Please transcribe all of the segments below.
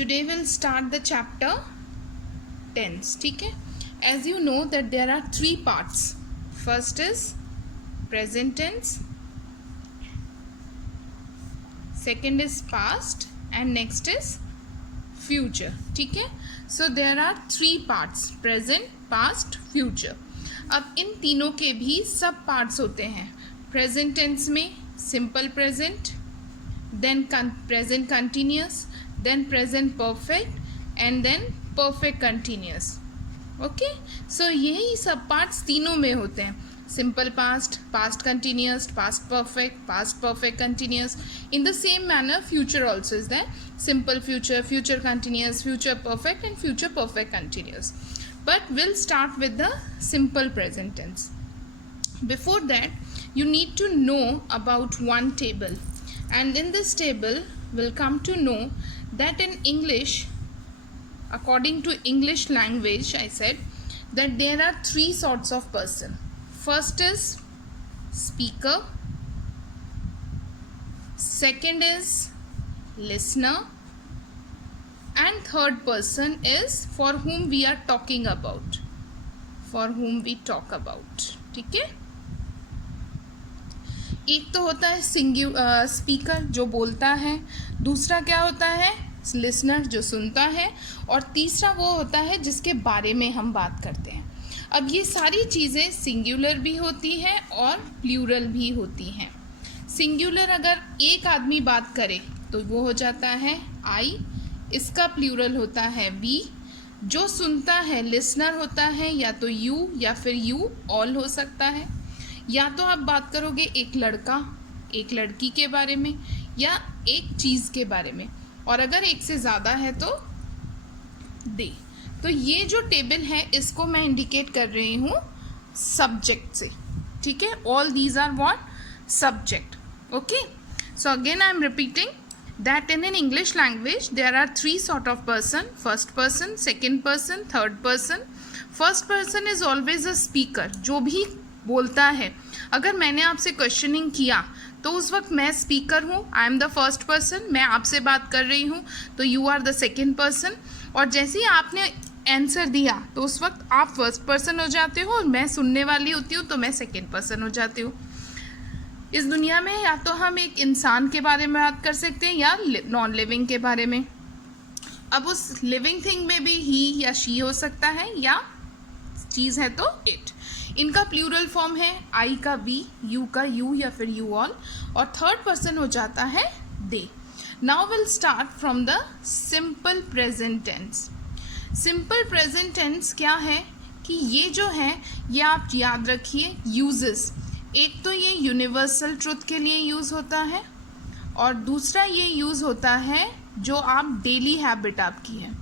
Today we'll start the chapter tense. ठीक है. As you know that there are three parts. First is present tense, second is past, and next is future. ठीक है. So there are three parts: present, past, future. अब इन तीनों के भी सब parts होते हैं. प्रेजेंट टेंस में simple present, then present continuous, then present perfect and then perfect continuous. Okay, so यही सब पार्ट्स तीनों में होते हैं. Simple past, past continuous, past perfect continuous. In the same manner future also is that simple future, future continuous, future perfect and future perfect continuous. But will start with the simple present tense. Before that, you need to know about one table, and in this table we'll come to know that in English, according to English language, I said that there are three sorts of person. First is speaker, second is listener, and third person is for whom we are talking about, for whom we talk about. ठीक है. एक तो होता है speaker जो बोलता है, दूसरा क्या होता है लिसनर जो सुनता है, और तीसरा वो होता है जिसके बारे में हम बात करते हैं. अब ये सारी चीज़ें सिंगुलर भी होती हैं और प्लूरल भी होती हैं. सिंगुलर अगर एक आदमी बात करे तो वो हो जाता है आई, इसका प्लूरल होता है वी. जो सुनता है लिसनर होता है या तो यू या फिर यू ऑल हो सकता है. या तो आप बात करोगे एक लड़का एक लड़की के बारे में या एक चीज़ के बारे में, और अगर एक से ज़्यादा है तो दे. तो ये जो टेबल है इसको मैं इंडिकेट कर रही हूँ सब्जेक्ट से. ठीक है. All these are what subject. Okay. So again I am repeating that in English language there are three sort of person: first person, second person, third person. First person is always a speaker, जो भी बोलता है. अगर मैंने आपसे questioning किया तो उस वक्त मैं स्पीकर हूँ, I am the first person, मैं आपसे बात कर रही हूँ, तो you are the second person. और जैसे ही आपने आंसर दिया तो उस वक्त आप फर्स्ट पर्सन हो जाते हो और मैं सुनने वाली होती हूँ तो मैं सेकेंड पर्सन हो जाती हूँ. इस दुनिया में या तो हम एक इंसान के बारे में बात कर सकते हैं या नॉन लिविंग के बारे में. अब उस लिविंग थिंग में भी ही या शी हो सकता है, या चीज़ है तो इट. इनका प्लूरल फॉर्म है आई का वी, यू का यू या फिर यू ऑल, और थर्ड पर्सन हो जाता है they. Now will start from the simple present tense. Simple present tense क्या है कि ये जो है ये आप याद रखिए यूजेस. एक तो ये यूनिवर्सल ट्रुथ के लिए यूज़ होता है, और दूसरा ये यूज़ होता है जो आप डेली हैबिट आपकी है.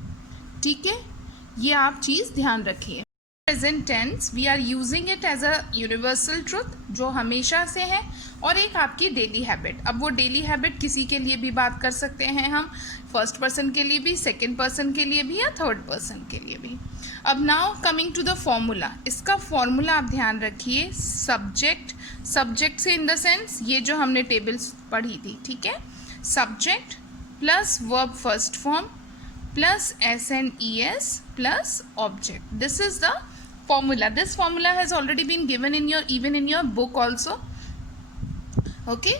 ठीक है. ये आप चीज़ ध्यान रखिए. Present tense we are using it as a universal truth जो हमेशा से है, और एक आपकी डेली हैबिट. अब वो डेली हैबिट किसी के लिए भी बात कर सकते हैं हम, फर्स्ट पर्सन के लिए भी, सेकेंड पर्सन के लिए भी, या थर्ड पर्सन के लिए भी. अब now coming to the formula. इसका फॉर्मूला आप ध्यान रखिए. सब्जेक्ट, सब्जेक्ट से इन द सेंस ये जो हमने टेबल्स पढ़ी थी. ठीक है. Subject plus verb first form plus SNES plus object. This is the formula. This formula has already been given in your even in your book also. Okay,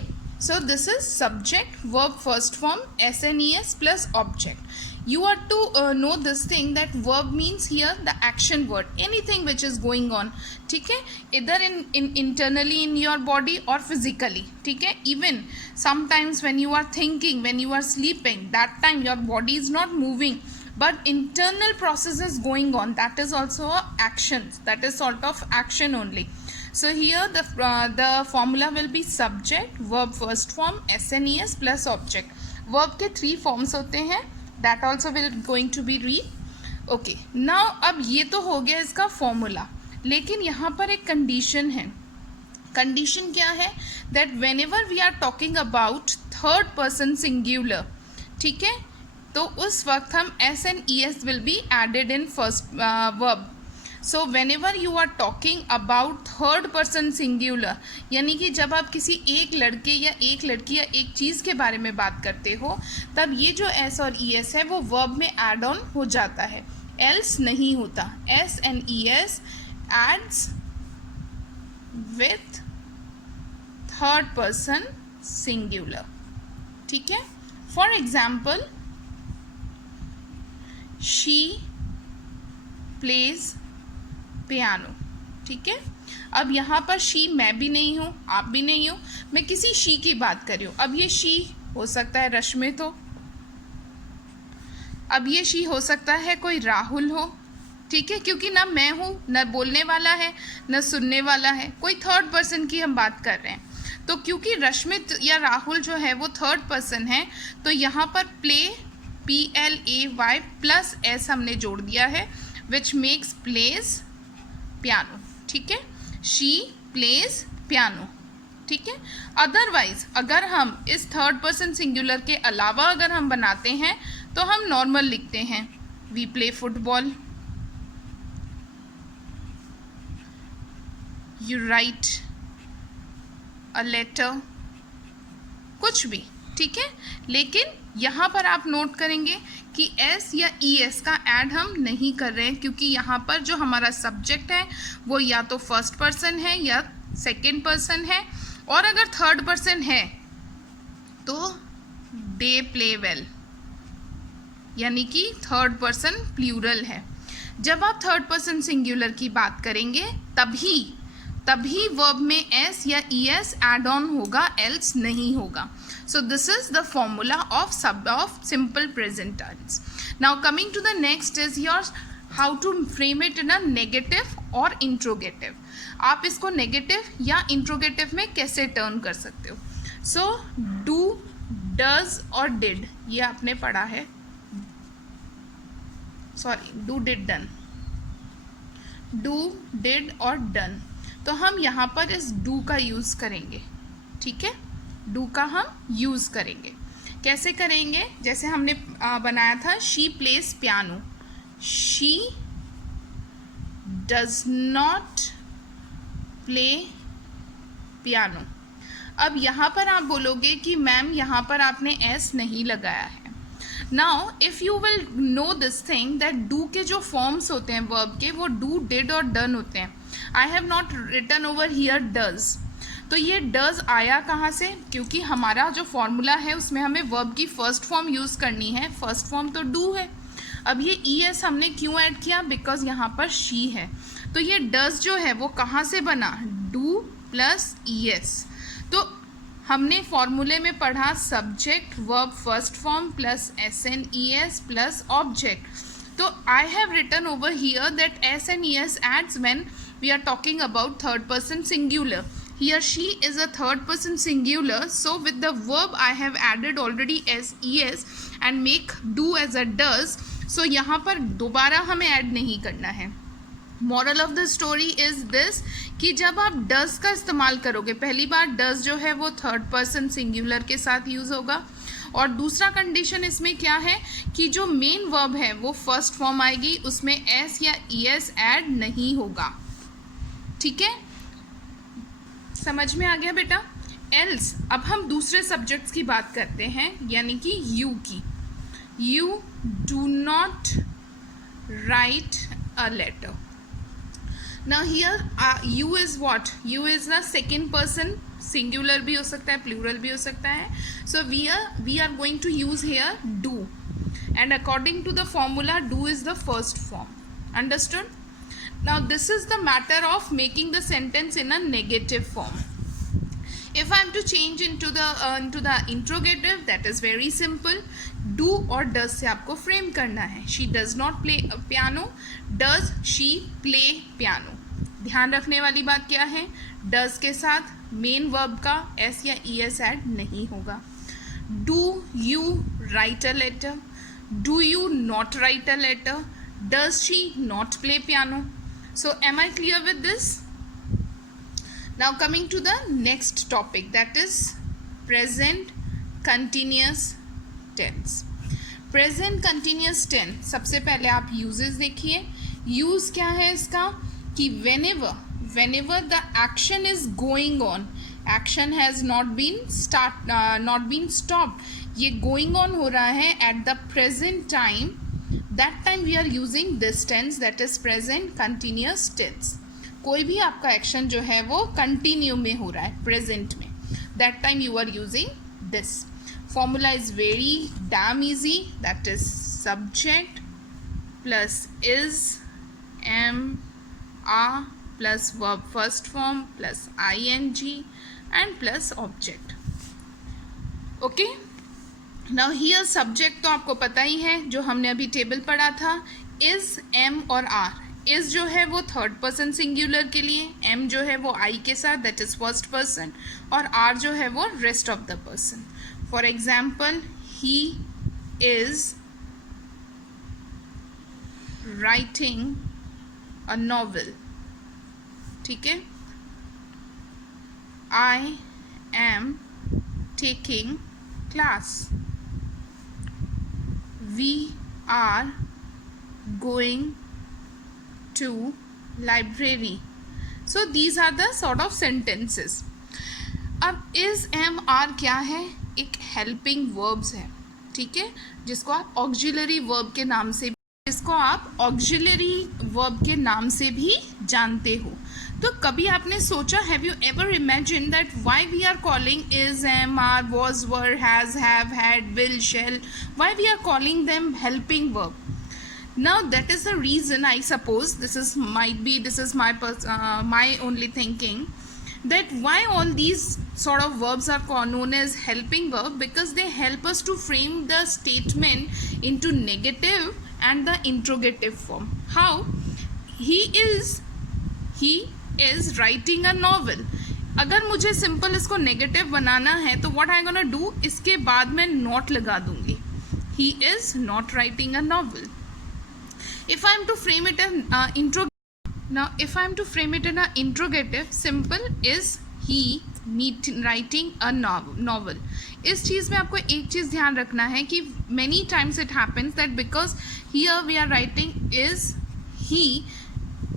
so this is subject, verb first form, SNES plus object. You are to know this thing that verb means here the action word, anything which is going on. ठीक है. either in internally in your body or physically. ठीक है. even sometimes when you are thinking, when you are sleeping, that time your body is not moving, but internal process is going on. That is also a action. That is sort of action only. So here the formula will be subject, verb first form, SNES plus object. Verb के 3 forms होते हैं. That also will going to be read. Okay. Now अब ये तो हो गया इसका formula. लेकिन यहाँ पर एक condition है. Condition क्या है? That whenever we are talking about third person singular, ठीक है, तो उस वक्त हम SNES will be added in first verb. So whenever you are talking about third person singular, यानी कि जब आप किसी एक लड़के या एक लड़की या एक चीज़ के बारे में बात करते हो, तब ये जो एस और ई एस है वो वर्ब में एड ऑन हो जाता है, एल्स नहीं होता. S and E S adds with third person singular. ठीक है. For example, she plays piano. ठीक है. अब यहाँ पर शी मैं भी नहीं हूँ, आप भी नहीं हो, मैं किसी शी की बात कर रही हूँ. अब ये शी हो सकता है रश्मित हो, अब ये शी हो सकता है कोई राहुल हो. ठीक है, क्योंकि ना मैं हूँ, न बोलने वाला है, न सुनने वाला है, कोई थर्ड पर्सन की हम बात कर रहे हैं. तो क्योंकि रश्मित या राहुल जो है वो थर्ड पर्सन है, तो यहाँ पर प्ले PLAY प्लस एस हमने जोड़ दिया है, विच मेक्स प्लेज पियानो. ठीक है. She plays piano. ठीक है. अदरवाइज अगर हम इस थर्ड पर्सन सिंगुलर के अलावा अगर हम बनाते हैं तो हम नॉर्मल लिखते हैं, we play football, you write a letter, कुछ भी. ठीक है. लेकिन यहाँ पर आप नोट करेंगे कि एस या ई एस का ऐड हम नहीं कर रहे हैं, क्योंकि यहाँ पर जो हमारा सब्जेक्ट है वो या तो फर्स्ट पर्सन है या सेकंड पर्सन है, और अगर थर्ड पर्सन है तो दे प्ले वेल, यानी कि थर्ड पर्सन प्लूरल है. जब आप थर्ड पर्सन सिंगुलर की बात करेंगे तभी वर्ब में एस या ई एस एड ऑन होगा, एल्स नहीं होगा. So this is the formula of simple present tense. Now coming to the next is your how to frame it in a negative or interrogative. आप इसको negative या interrogative में कैसे turn कर सकते हो. So do, does और did ये आपने पढ़ा है, sorry do, did, done, do, did और done. तो हम यहाँ पर इस do का यूज़ करेंगे. ठीक है. डू का हम यूज़ करेंगे. कैसे करेंगे? जैसे हमने बनाया था she place piano, she does not play piano. अब यहाँ पर आप बोलोगे कि मैम यहाँ पर आपने एस नहीं लगाया है. Now if you will know this thing that do के जो फॉर्म्स होते हैं वर्ब के वो डू, डिड और डन होते हैं. I have not written over here does. तो ये डज आया कहाँ से? क्योंकि हमारा जो फॉर्मूला है उसमें हमें वर्ब की फर्स्ट फॉर्म यूज़ करनी है. फर्स्ट फॉर्म तो डू है. अब ये ई एस हमने क्यों ऐड किया? बिकॉज यहाँ पर शी है. तो ये डज जो है वो कहाँ से बना? Do plus E S. तो हमने फॉर्मूले में पढ़ा subject verb first form plus S N E S plus object. तो I have written over here that S N E S adds when we are talking about third person singular. Here she is a third person singular, so with the verb I have added already es and make do as a does. So यहाँ पर दोबारा हमें add नहीं करना है. Moral of the story is this कि जब आप does का इस्तेमाल करोगे, पहली बार does जो है वो थर्ड पर्सन सिंगुलर के साथ यूज़ होगा, और दूसरा कंडीशन इसमें क्या है कि जो मेन वर्ब है वो फर्स्ट फॉर्म आएगी, उसमें एस या ई एस ऐड नहीं होगा. ठीक है. समझ में आ गया बेटा? एल्स अब हम दूसरे सब्जेक्ट्स की बात करते हैं, यानी कि यू की. You do not write a letter. Now here you is what? You is the second person singular भी हो सकता है, प्लूरल भी हो सकता है. So we are going to use here do, and according to the formula do is the first form. Understood? Now this is the matter of making the sentence in a negative form. If I am to change into the interrogative, that is very simple. Do और does से आपको frame करना है. She does not play a piano. Does she play piano? ध्यान रखने वाली बात क्या है? Does के साथ main verb का s या es ऐड नहीं होगा. Do you write a letter? Do you not write a letter? Does she not play piano? So am I clear with this? Now coming to the next topic, that is present continuous tense. Present continuous tense, सबसे पहले आप uses देखिए. Use क्या है इसका कि whenever the action is going on, action has not been stopped, ये going on हो रहा है at the present time, that time we are using this tense, that is present continuous tense. कोई भी आपका एक्शन जो है वो कंटिन्यू में हो रहा है प्रेजेंट में, that time you are using this. Formula is very damn easy, that is subject plus is, am, are plus verb first form plus ing and plus object. Okay, now here subject तो आपको पता ही है जो हमने अभी table पढ़ा था, is, am और are. is जो है वो थर्ड पर्सन सिंगुलर के लिए, am जो है वो I के साथ, that is फर्स्ट पर्सन, और are जो है वो rest of the person. For example, he is writing a novel. ठीक है. I am taking class. We are going to library. So these are the sort of sentences. अब is, am, are क्या है? एक helping verbs है, ठीक है, जिसको आप auxiliary verb के नाम से भी जानते हो. तो कभी आपने सोचा, have you ever imagine that why we are calling is, am, are, was, were, has, have, had, will, shall, why we are calling them helping verb? Now that is the reason, I suppose, this is my only thinking, that why all these sort of verbs are known as helping verb, because they help us to frame the statement into negative and the interrogative form. How? He is writing a novel. अगर मुझे simple इसको negative बनाना है तो what I gonna do, इसके बाद मैं not लगा दूंगी. He is not writing a novel. If I am to frame it in interrogative, simple, is he writing a novel. इस चीज़ में आपको एक चीज़ ध्यान रखना है कि many times it happens that because here we are writing is he,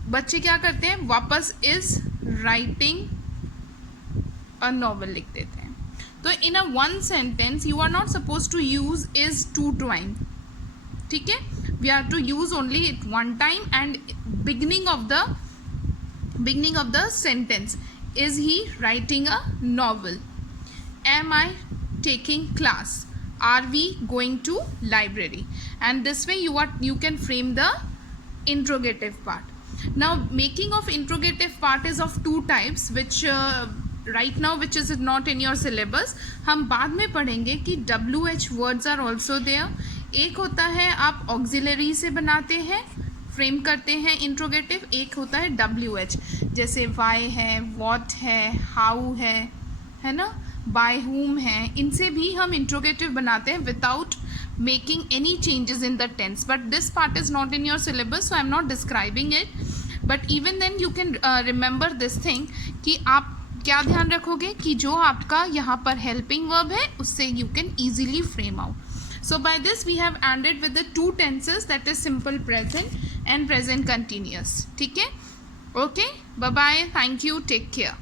बच्चे क्या करते हैं, वापस is writing a novel लिख देते हैं. तो in a one sentence you are not supposed to use is 2 times. ठीक है, we have to use only it one time and beginning of the sentence. Is he writing a novel? Am I taking class? Are we going to library? And this way you can frame the interrogative part. Now making of interrogative part is of 2 types, which right now which is not in your syllabus. हम बाद में पढ़ेंगे कि WH words are also there. एक होता है आप auxiliary से बनाते हैं, फ्रेम करते हैं इंट्रोगेटिव. एक होता है WH, जैसे वाई है, वॉट है, हाउ है ना, बाय हुम है. इनसे भी हम इंट्रोगेटिव बनाते हैं without making any changes in the tense. But this part is not in your syllabus, so I am not describing it. But even then you can remember this thing कि आप क्या ध्यान रखोगे कि जो आपका यहाँ पर हेल्पिंग वर्ब है उससे you can easily frame out. So by this we have ended with the 2 tenses, that is simple present and present continuous. ठीक है, okay, bye bye, thank you, take care.